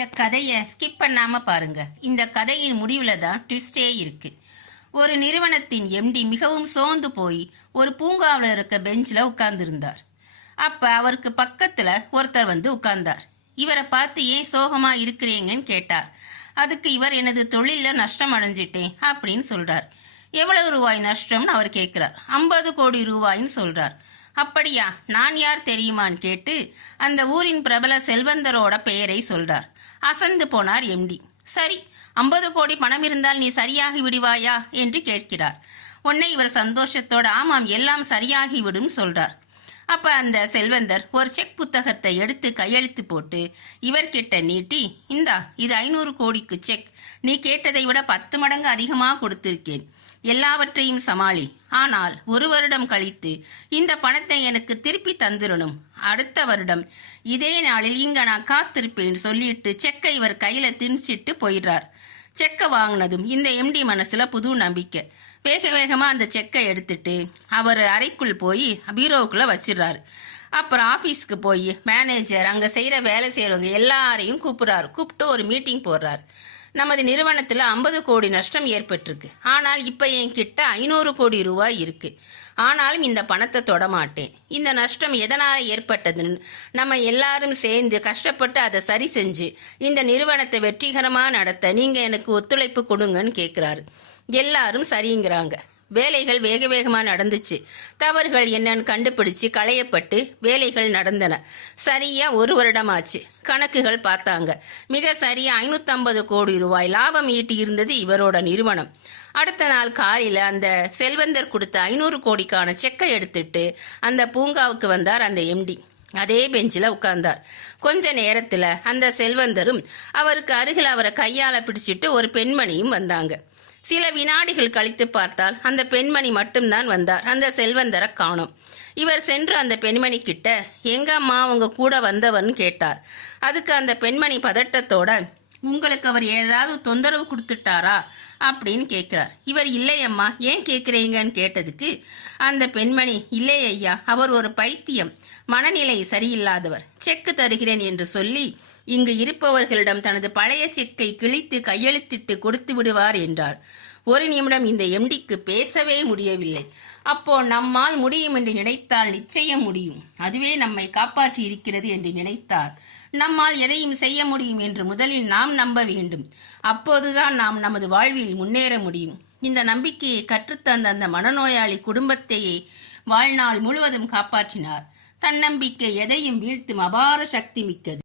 இந்த கதையை ஸ்கிப் பண்ணாம பாருங்க. இந்த கதையின் முடிவுல தான் ட்விஸ்டே இருக்கு. ஒரு நிறுவனத்தின் எம்டி மிகவும் சோர்ந்து போய் ஒரு பூங்காவில் இருக்க பெஞ்சில் உட்கார்ந்துருந்தார். அப்ப அவருக்கு பக்கத்துல ஒருத்தர் வந்து உட்கார்ந்தார். இவரை பார்த்து ஏன் சோகமா இருக்கிறீங்கன்னு கேட்டார். அதுக்கு இவர் எனது தொழில நஷ்டம் அடைஞ்சிட்டேன் அப்படின்னு சொல்றார். எவ்வளவு ரூபாய் நஷ்டம்னு அவர் கேட்கிறார். 50 கோடி ரூபாய்ன்னு சொல்றார். அப்படியா, நான் யார் தெரியுமான்னு கேட்டு அந்த ஊரின் பிரபல செல்வந்தரோட பெயரை சொல்றார். அசந்து போனார் எம்டி. சரி, 50 கோடி பணம் இருந்தால் நீ சரியாகி விடுவாயா என்று கேட்கிறார். உன்னை இவர் சந்தோஷத்தோட ஆமாம் எல்லாம் சரியாகி விடும் சொல்றார். அப்ப அந்த செல்வந்தர் ஒரு செக் புத்தகத்தை எடுத்து கையெழுத்து போட்டு இவர்கிட்ட நீட்டி, இந்தா இது 500 கோடிக்கு செக், நீ கேட்டதை விட 10 மடங்கு அதிகமாக கொடுத்திருக்கேன், எல்லாவற்றையும் சமாளி, ஆனால் 1 வருடம் கழித்து இந்த பணத்தை எனக்கு திருப்பி தந்துடணும், அடுத்த வருடம் இதே நாளில் இங்க நான் காத்திருப்பேன் சொல்லிட்டு செக்கை இவர் கையில திணிச்சிட்டு போயிடுறார். செக்கை வாங்கினதும் இந்த எம்டி மனசுல புது நம்பிக்கை. வேக வேகமா அந்த செக்கை எடுத்துட்டு அவர் அறைக்குள் போய் பீரோவுக்குள்ள வச்சிடுறாரு. அப்புறம் ஆபீஸ்க்கு போய் மேனேஜர், அங்க செய்யற வேலை செய்யறவங்க எல்லாரையும் கூப்பிட்டு ஒரு மீட்டிங் போடுறாரு. நமது நிறுவனத்துல 50 கோடி நஷ்டம் ஏற்பட்டிருக்கு, ஆனால் இப்ப என்கிட்ட 500 கோடி ரூபாய் இருக்கு, ஆனாலும் இந்த பணத்தை தொடமாட்டேன். இந்த நஷ்டம் எதனால ஏற்பட்டதுன்னு நம்ம எல்லாரும் சேர்ந்து கஷ்டப்பட்டு அதை சரி செஞ்சு இந்த நிறுவனத்தை வெற்றிகரமா நடத்த நீங்க எனக்கு ஒத்துழைப்பு கொடுங்கன்னு கேட்கிறாரு. எல்லாரும் சரிங்கிறாங்க. வேலைகள் வேக வேகமா நடந்துச்சு. தவறுகள் என்னன்னு கண்டுபிடிச்சு களையப்பட்டு வேலைகள் நடந்தன. சரியா 1 வருடமாச்சு. கணக்குகள் பார்த்தாங்க. மிக சரியா 550 கோடி ரூபாய் லாபம் ஈட்டி இருந்தது இவரோட நிறுவனம். அடுத்த நாள் காலையில அந்த செல்வந்தர் கொடுத்த 500 கோடிக்கான செக்கை எடுத்துட்டு அந்த பூங்காவுக்கு வந்தார் அந்த எம்டி. அதே பெஞ்சில உட்கார்ந்தார். கொஞ்ச நேரத்துல அந்த செல்வந்தரும் அவருக்கு அருகில் அவரை கையால பிடிச்சிட்டு ஒரு பெண்மணியும் வந்தாங்க. சில வினாடிகள் கழித்து பார்த்தால் அந்த பெண்மணி மட்டும்தான் வந்தார். அந்த செல்வந்தரை காணோம். இவர் சென்று அந்த பெண்மணி கிட்ட, எங்க அம்மா உங்க கூட வந்தவர்னு கேட்டார். அதுக்கு அந்த பெண்மணி பதட்டத்தோட, உங்களுக்கு அவர் ஏதாவது தொந்தரவு கொடுத்துட்டாரா அப்படின்னு கேட்கிறார். இவர் இல்லையம்மா, ஏன் கேட்குறீங்கன்னு கேட்டதுக்கு அந்த பெண்மணி, இல்லை ஐயா, அவர் ஒரு பைத்தியம், மனநிலை சரியில்லாதவர், செக்கு தருகிறேன் என்று சொல்லி இங்கு இருப்பவர்களிடம் தனது பழைய செக்கை கிழித்து கையெழுத்திட்டு கொடுத்து விடுவார் என்றார். ஒரு நிமிடம் இந்த எம்டிக்கு பேசவே முடியவில்லை. அப்போ நம்மால் முடியும் என்று நினைத்தால் நிச்சயம் முடியும், அதுவே நம்மை காப்பாற்றி இருக்கிறது என்று நினைத்தார். நம்மால் எதையும் செய்ய முடியும் என்று முதலில் நாம் நம்ப வேண்டும். அப்போதுதான் நாம் நமது வாழ்வில் முன்னேற முடியும். இந்த நம்பிக்கையை கற்றுத்தந்த அந்த மனநோயாளி குடும்பத்தையே வாழ்நாள் முழுவதும் காப்பாற்றினார். தன்னம்பிக்கை எதையும் வீழ்த்தும் அபார சக்தி மிக்கது.